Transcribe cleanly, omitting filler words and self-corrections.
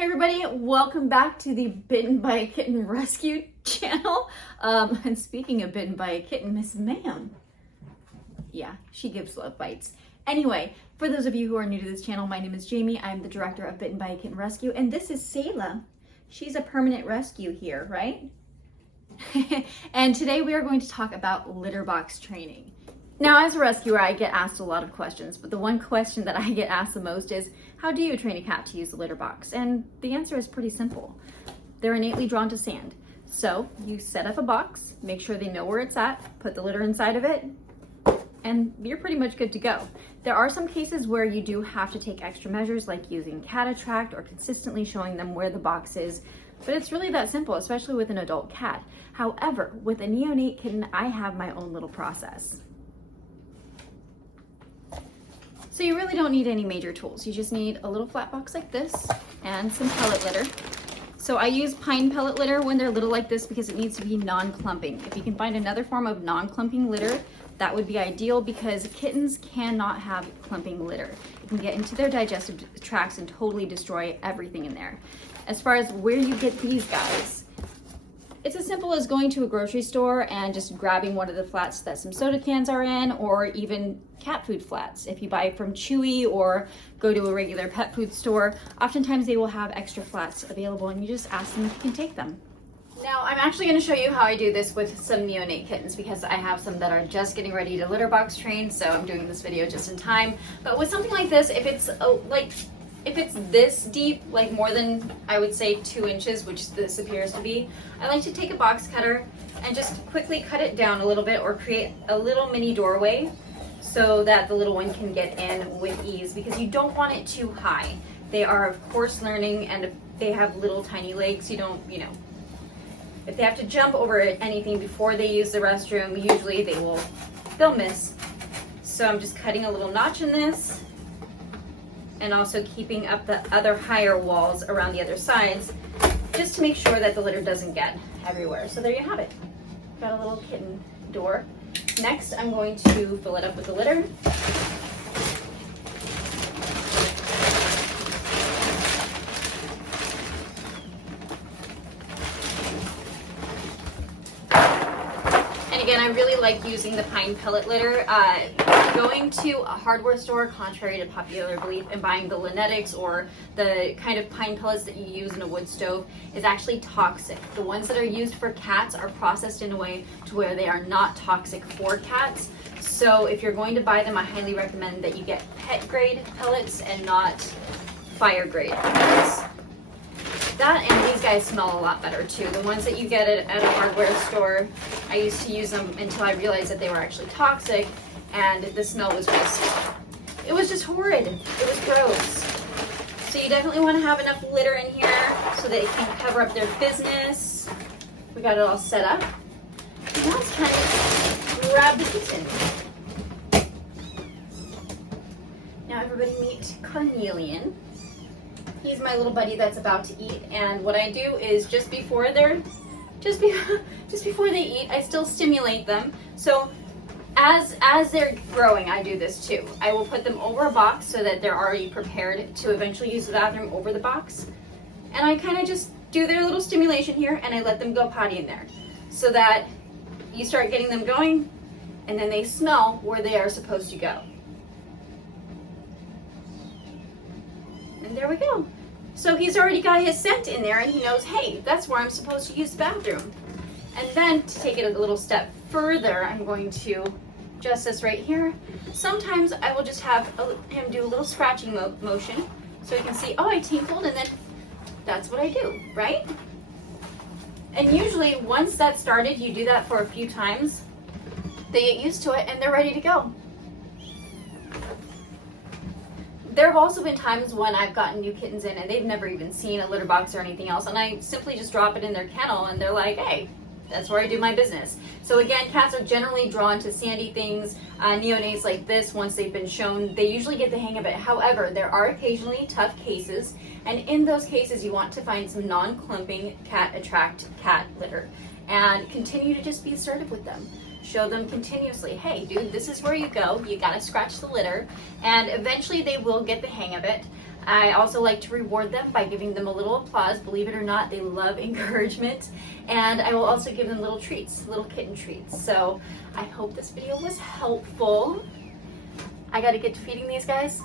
Hey everybody, welcome back to the Bitten by a Kitten Rescue channel. And speaking of bitten by a kitten, Miss Ma'am. Yeah, she gives love bites. Anyway, for those of you who are new to this channel, my name is Jamie. I'm the director of Bitten by a Kitten Rescue, and this is Sayla. She's a permanent rescue here, right? And today we are going to talk about litter box training. Now, as a rescuer, I get asked a lot of questions, but the one question that I get asked the most is, how do you train a cat to use the litter box? And the answer is pretty simple. They're innately drawn to sand. So you set up a box, make sure they know where it's at, put the litter inside of it, and you're pretty much good to go. There are some cases where you do have to take extra measures, like using cat attract or consistently showing them where the box is, but it's really that simple, especially with an adult cat. However, with a neonate kitten, I have my own little process. So you really don't need any major tools. You just need a little flat box like this and some pellet litter. So I use pine pellet litter when they're little like this because it needs to be non-clumping. If you can find another form of non-clumping litter, that would be ideal because kittens cannot have clumping litter. It can get into their digestive tracts and totally destroy everything in there. As far as where you get these guys, it's as simple as going to a grocery store and just grabbing one of the flats that some soda cans are in, or even cat food flats. If you buy from Chewy or go to a regular pet food store, oftentimes they will have extra flats available and you just ask them if you can take them. Now, I'm actually going to show you how I do this with some neonate kittens because I have some that are just getting ready to litter box train, so I'm doing this video just in time. But with something like this, if it's this deep, like more than, I would say, 2 inches, which this appears to be, I like to take a box cutter and just quickly cut it down a little bit or create a little mini doorway so that the little one can get in with ease, because you don't want it too high. They are, of course, learning, and if they have little tiny legs, if they have to jump over anything before they use the restroom, usually they'll miss. So I'm just cutting a little notch in this, and also keeping up the other higher walls around the other sides, just to make sure that the litter doesn't get everywhere. So there you have it. Got a little kitten door. Next, I'm going to fill it up with the litter. And again, I really like using the pine pellet litter. Going to a hardware store, contrary to popular belief, and buying the Lenetics or the kind of pine pellets that you use in a wood stove is actually toxic. The ones that are used for cats are processed in a way to where they are not toxic for cats. So if you're going to buy them, I highly recommend that you get pet grade pellets and not fire grade pellets. That, and these guys smell a lot better too. The ones that you get at a hardware store, I used to use them until I realized that they were actually toxic, and the smell was just horrid. It was gross. So you definitely want to have enough litter in here so that it can cover up their business. We got it all set up. Now it's time to grab the kitten. Now everybody meet Carnelian. He's my little buddy that's about to eat, and what I do is just before they eat, I still stimulate them. So as they're growing, I do this too. I will put them over a box so that they're already prepared to eventually use the bathroom over the box. And I kind of just do their little stimulation here, and I let them go potty in there so that you start getting them going, and then they smell where they are supposed to go. And there we go. So he's already got his scent in there, and he knows, hey, that's where I'm supposed to use the bathroom. And then to take it a little step further, I'm going to adjust this right here. Sometimes I will just have him do a little scratching motion so he can see, oh, I tinkled, and then that's what I do, right? And usually once that's started, you do that for a few times, they get used to it and they're ready to go. There have also been times when I've gotten new kittens in and they've never even seen a litter box or anything else, and I simply just drop it in their kennel and they're like, hey, that's where I do my business. So again, cats are generally drawn to sandy things. Neonates like this, once they've been shown, they usually get the hang of it. However, there are occasionally tough cases, and in those cases you want to find some non-clumping cat attract cat litter and continue to just be assertive with them. Show them continuously, hey dude, this is where you go, you gotta scratch the litter, and eventually they will get the hang of it. I also like to reward them by giving them a little applause. Believe it or not, they love encouragement. And I will also give them little treats, little kitten treats. So I hope this video was helpful. I gotta get to feeding these guys.